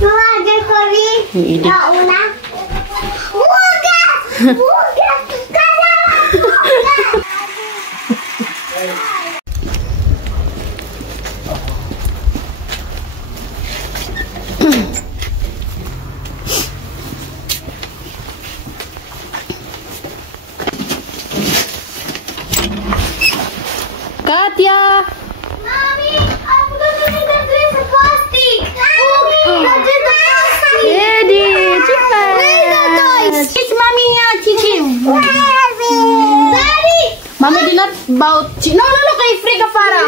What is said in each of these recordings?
Buwagan ko rin. Nauna. Buwagan! Buwagan! Katya! Mommy, I'm gonna make that dress of plastic. Mommy, that dress of plastic. Ready! Chicken! Where's the toys? It's mommy chicken. Daddy! Mommy did not buy chicken. No, kay free ka para.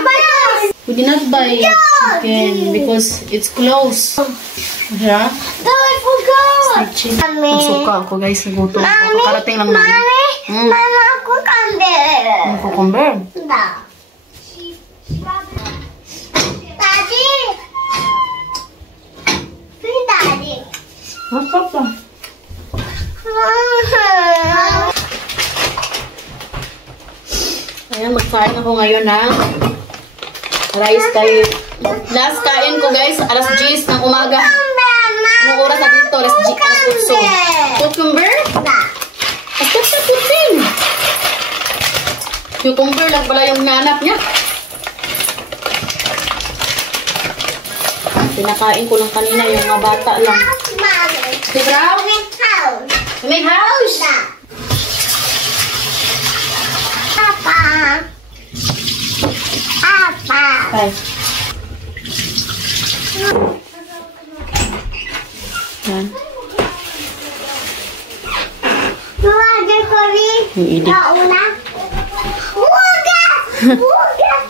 We did not buy chicken because it's close. Yeah? No, I forgot. Mommy. Nagsuka ako guys, nagutom ako. Karating lang namin. Mommy, mama, cucumber. Ang cucumber. No. Daddy. Please, Daddy. Masarap lang. Ayan, magkain ako ngayon ng rice kay... Last kain ko guys, alas 10 ng umaga. Anong oras na dito? Alas 8. Cucumber? Basta sa putin. Cucumber lang pala yung nanap niya. Pinakain ko lang kanina yung mga bata lang. Diba? Make house? Papa. Papa. Bye. Yan. Buwagan ko rin. Nauna. Buwagan! Buwagan!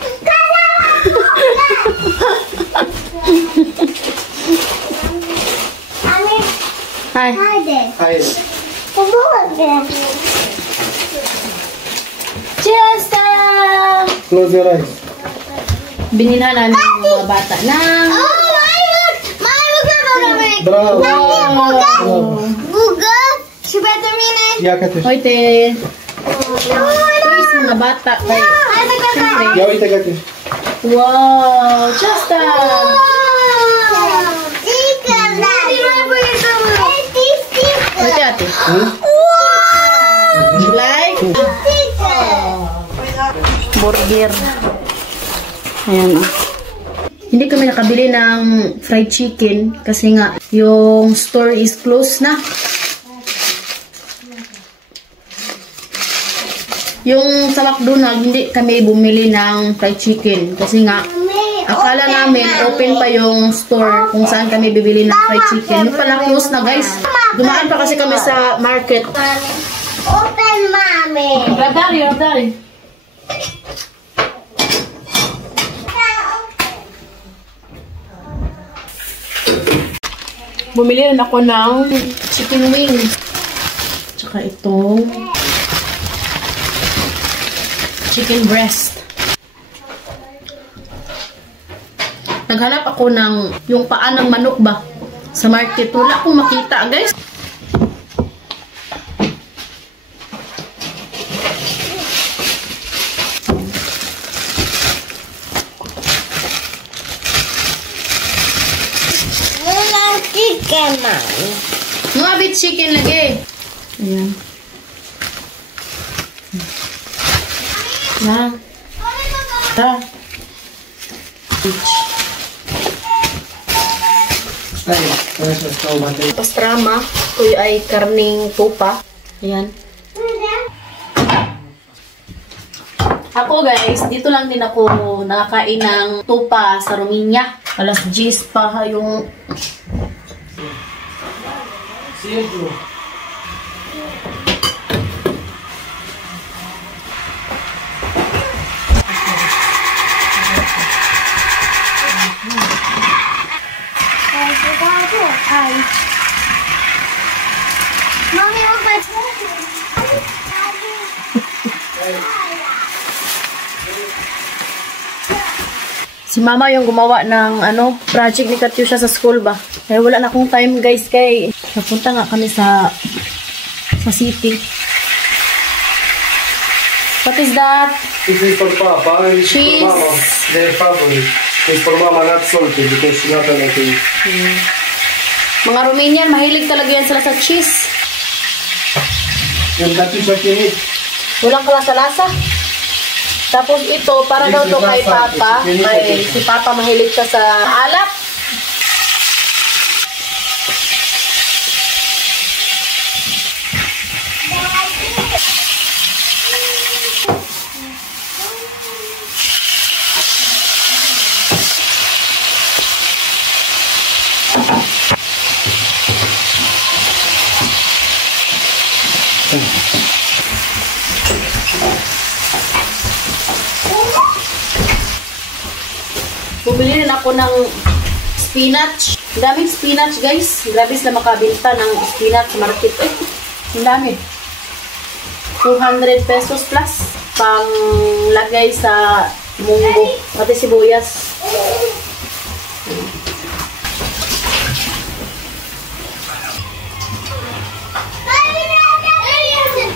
Hi. Hi. Buwagan. Cheers! Close your eyes. Binilhan namin yung mga bata ng... Oh, my look. Bravo. Buwagan. She better mean it. Ya Katya. Hoy, te. Please, mga bata. Kay... Siyempre. Ya ahorita Katya. Wow! Justin! Chicken. Ate, ate. Like? Burger. Ayan o. Hindi kami nakabili ng fried chicken kasi nga yung store is closed na. Yung sa McDonald's, hindi kami bumili ng fried chicken kasi nga akala namin open pa yung store kung saan kami bibili ng fried chicken. Yung pala close na guys. Dumaan pa kasi kami sa market. Open, mommy. Radari. Bumili rin ako ng chicken wings. Tsaka itong chicken breast. Naghanap ako ng yung paa ng manok ba sa market. Wala akong makita, guys. Walang chicken, mommy. Mga bit chicken lagi. Ayan. Na. Ta. Pastrama. Ito ay karning tupa. Ayan. Ako guys, dito lang din ako nakakain ng tupa sa Romania. Alas 10 pa yung... Mommy, look my Si mama yung gumawa ng project ni Katyusha sa school ba. Kaya wala na akong time guys kay napunta nga kami sa city. What is that? This is for Papa and this is Cheese. for Mama. Their favorite. It's for Mama, not salty because she's not an eating. Mga Romanian, mahilig talaga yan sila sa cheese. Yung dati sa kinit. Walang kalasa-lasa. Tapos ito, para daw to kay Papa. Ay, si Papa mahilig siya sa alat. Bumili rin ako ng spinach. Daming spinach, guys. Grabe sila makabenta ng spinach sa market. Eh, ang dami. 200 pesos plus. Pang lagay sa munggo. Pati sibuyas.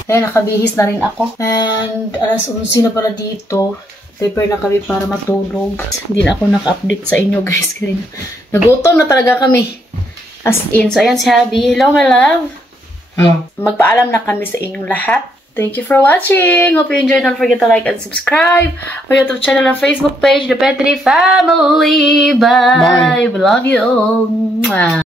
Ayan, nakabihis na rin ako. And alas 11 na pala dito. Prepare na kami para matulog. Hindi na ako naka-update sa inyo, guys. Nagutom na talaga kami. As in. So, ayan si Habi. Hello, my love. Hello. Magpaalam na kami sa inyong lahat. Thank you for watching. Hope you enjoyed. Don't forget to like and subscribe. Our YouTube channel and Facebook page, The Petri Family. Bye. Bye. We love you all. Mwah.